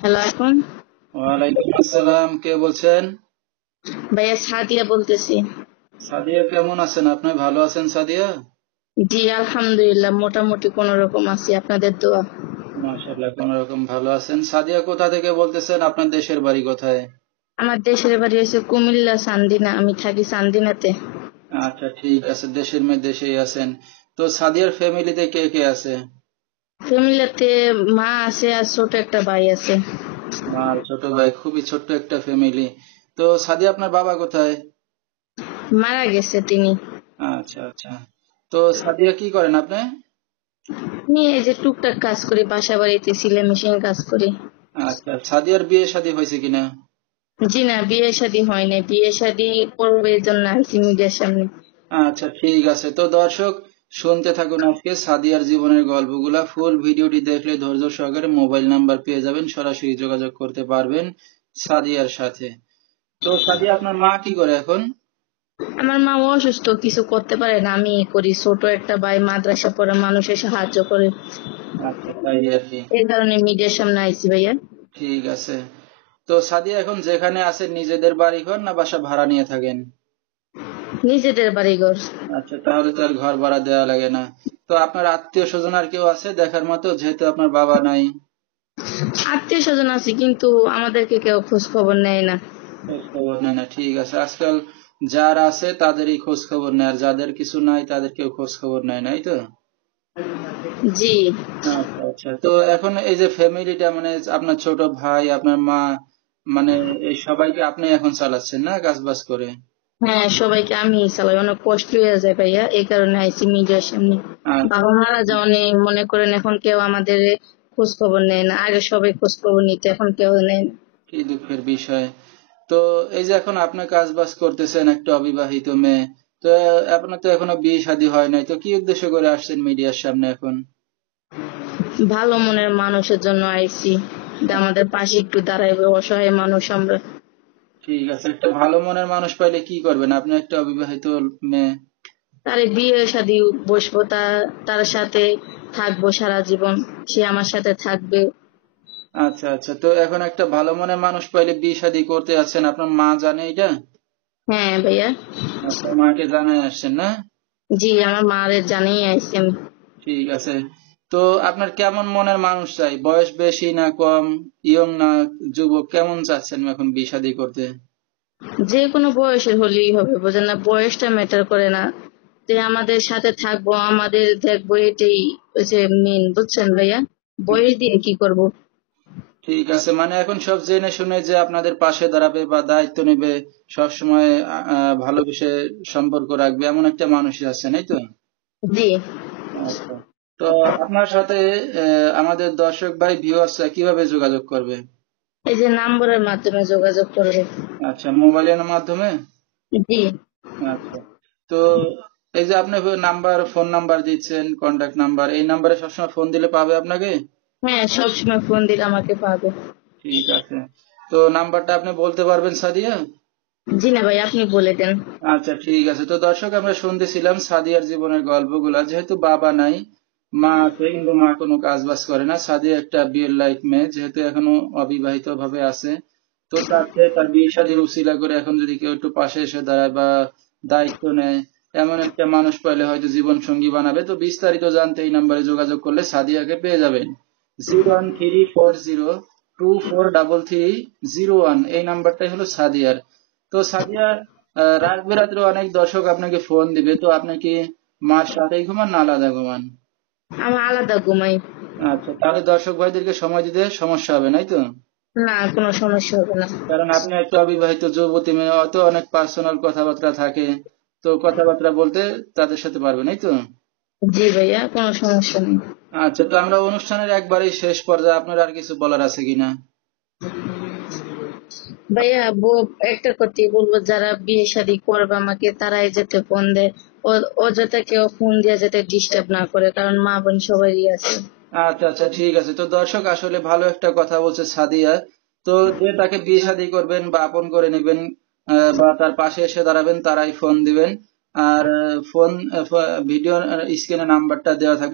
Hello এখন ওয়ালাইকুম আসসালাম, কে বলছেন? ভাইয়া সাদিয়া বলতেছি। সাদিয়া কেমন আছেন আপনি? ভালো আছেন সাদিয়া? জি আলহামদুলিল্লাহ মোটামুটি কোন রকম আছি আপনাদের দোয়া। মাশাআল্লাহ, কোন রকম ভালো আছেন। সাদিয়া কোথা থেকে বলতেছেন? আপনার দেশের বাড়ি কোথায়? আমার দেশের বাড়ি হচ্ছে কুমিল্লা চান্দিনা, আমি থাকি চান্দিনাতে। আচ্ছা, ঠিক আছে, দেশের মেয়ে দেশেই আছেন। তো সাদিয়ার ফ্যামিলিতে কে কে আছে? ফ্যামিলিতে মা আছে আর ছোট একটা ভাই আছে। আর ছোট ভাই, খুবই ছোট্ট একটা ফ্যামিলি। তো সাদিয়া, আপনার বাবা কোথায়? মারা গেছে তিনি। আচ্ছা আচ্ছা। তো সাদিয়া কি করেন আপনি? আমি এই যে টুকটাক কাজ করি, বাসা বাড়িতে সিলাই মেশিন কাজ করি। আচ্ছা, সাদিয়ার বিয়ে শাদী হয়েছে কিনা? জি না, বিয়ে শাদী হয় নাই, বিয়ে শাদী করবে এই জন্য আইসি মিডিয়ার সামনে। আচ্ছা, ঠিক আছে। তো দর্শক, শুনতে থাকুন আজকে সাদিয়ার জীবনের গল্পগুলা। ফুল ভিডিওটি দেখলে ধৈর্য সহকারে মোবাইল নাম্বার পেয়ে যাবেন, সরাসরি যোগাযোগ করতে পারবেন সাদিয়ার সাথে। তো সাদিয়া, আপনার মা কি করে এখন? আমার মা অসুস্থ, কিছু করতে পারে না, আমি করি। ছোট একটা ভাই মাদ্রাসা পড়ে, মানুষের সাহায্য করে। আচ্ছা, তাই আর কি। এই কারণে মিডিয়ার সামনে আইসি ভাইয়া। ঠিক আছে। তো সাদিয়া, এখন যেখানে আছেন নিজেদের বাড়ি ঘর না বাসা ভাড়া নিয়ে থাকেন? নিজেদের বাড়িঘর। আচ্ছা, তাহলে তো আর ঘর ভাড়া দেওয়া লাগে না। তো আপনার আত্মীয় স্বজন আর কেউ আছে দেখার মতো, যেহেতু আপনার বাবা নাই? আত্মীয় স্বজন আছে কিন্তু আমাদেরকে কেউ খোঁজ খবর নেয় না। খোঁজ খবর নেয় না, ঠিক আছে। আজকাল যার আছে তাদেরই খোঁজ খবর নেয়, আর যাদের কিছু নাই তাদের কেউ খোঁজ খবর নেয় নাই তো। জি। আচ্ছা আচ্ছা। তো এখন এই যে ফ্যামিলিটা, মানে আপনার ছোট ভাই, আপনার মা, মানে এই সবাইকে আপনি এখন চালাচ্ছেন না কাজ বাজ করে? হ্যাঁ, সবাইকে আমি চালাই, অনেক কষ্ট হয়ে যায় ভাইয়া, এই কারণে আইসি মিডিয়ার সামনে। আচ্ছা, বাবা মারা যাওয়া নেই মনে করেন, এখন কেউ আমাদের খোঁজ খবর নেয় না, আগে সবাই খোঁজ খবর নিত, এখন কেউ নেয় না। কি দুঃখের বিষয়। তো এই যে এখন আপনি কাজ বাজ করতেছেন, একটা অবিবাহিত মেয়ে, তো আপনার তো এখনো বিয়ে শাদী হয় নাই, তো কি উদ্দেশ্য করে আসছেন মিডিয়ার সামনে এখন? ভালো মনের মানুষের জন্য আইসি, যে আমাদের পাশে একটু দাঁড়াইবে, অসহায় মানুষ আমরা। ঠিক আছে, একটা ভালো মনের মানুষ পাইলে কি করবেন? আপনি একটা অবিবাহিত মেয়ে। তারে বিয়ে শাদী বসবো, তার সাথে থাকবো সারা জীবন, সে আমার সাথে থাকবে। আচ্ছা আচ্ছা। তো এখন একটা ভালো মনের মানুষ পাইলে বিয়ে শাদী করতে যাচ্ছেন, আপনার মা জানে এটা? হ্যাঁ ভাইয়া। আপনার মাকে জানাই আসছেন না? জি, আমার মারে জানিয়ে আইসি আমি। ঠিক আছে। তো আপনার কেমন মনের মানুষ চাই? বয়স বেশি না কম, ইয়ং না যুবক, কেমন চাচ্ছেন এখন বিয়ে শাদী করতে? যে কোনো বয়সের হলেই হবে, বোঝেন না, বয়সটা ম্যাটার করে না। যে আমাদের সাথে থাকবো, আমাদের দেখবো, এটাই হচ্ছে মেন, বুঝছেন ভাইয়া। বয়স দিয়ে কি করব। ঠিক আছে, মানে এখন সব জেনে শুনে যে আপনাদের পাশে দাঁড়াবে বা দায়িত্ব নেবে, সবসময় ভালোবেসে সম্পর্ক রাখবে, এমন একটা মানুষই আছেন, এই তো? জি। আচ্ছা। তো আপনার সাথে আমাদের দর্শক ভাই ভিউয়ার্সরা কিভাবে যোগাযোগ করবে? এই যে নাম্বারের মাধ্যমে যোগাযোগ করবে। আচ্ছা, মোবাইলের মাধ্যমে? জি। আচ্ছা। তো এই যে আপনি ফোন নাম্বার দিচ্ছেন, কন্টাক্ট নাম্বার, এই নাম্বারে সবসময় ফোন দিলে পাবে আপনাকে? হ্যাঁ, সবসময় ফোন দিলে আমাকে পাবে। ঠিক আছে। তো নাম্বারটা আপনি বলতে পারবেন সাদিয়া? জি না ভাই, আপনি বলে দেন। আচ্ছা, ঠিক আছে। তো দর্শক, আমরা শুনতেছিলাম সাদিয়ার জীবনের গল্পগুলা। যেহেতু বাবা নাই, মা আছে, কিন্তু মা কোনো কাজ বাজ করে না। সাদিয়া একটা বিয়ের লাইফ মেয়ে, যেহেতু এখনো অবিবাহিত ভাবে আছে। তো চাচ্ছে তার বিয়ে শাদীর উছিলা করে এখন যদি কেউ একটু পাশে এসে দাঁড়ায় বা দায়িত্ব নেয়, এমন একটা মানুষ পাইলে হয়তো জীবন সঙ্গী বানাবে। তো বিস্তারিত জানতে এই নাম্বারে যোগাযোগ করলে সাদিয়াকে পেয়ে যাবেন। 01340243301, এই নাম্বারটাই হলো সাদিয়ার। তো সাদিয়া, রাত বেরাত্রে অনেক দর্শক আপনাকে ফোন দিবে, তো আপনি কি মার সাথেই ঘুমান না আলাদা ঘুমান? আমি আলাদা ঘুমাই। আচ্ছা, তাহলে দর্শক ভাইদেরকে সময় দিতে সমস্যা হবে, নাই তো? না, কোনো সমস্যা হবে না। কারণ আপনি একটা অবিবাহিত যুবতী মেয়ে, অত অনেক পার্সোনাল কথাবার্তা থাকে, তো কথাবার্তা বলতে তাদের সাথে পারবেন, এই তো? জি ভাইয়া, কোনো সমস্যা নেই। আচ্ছা, তো আমরা অনুষ্ঠানের একবারেই শেষ পর্যায়ে, আপনার আর কিছু বলার আছে কিনা? ভাইয়া একটা কথাই বলবো, যারা বিয়ে শাদী করবে আমাকে, তারাই যাতে ফোন দেয়। অযথা কেউ ফোন দিয়ে যাতে ডিস্টার্ব না করে, কারণ মা বোন সবাই আছে। আচ্ছা আচ্ছা, ঠিক আছে। তো দর্শক, আসলে ভালো একটা কথা বলছে সাদিয়া। তো যে তাকে বিয়ে শাদী করবেন বা আপন করে নেবেন, বা তার পাশে এসে দাঁড়াবেন, তারাই ফোন দিবেন। আর ফোন ভিডিও স্ক্রিনে নাম্বারটা দেওয়া থাকবে।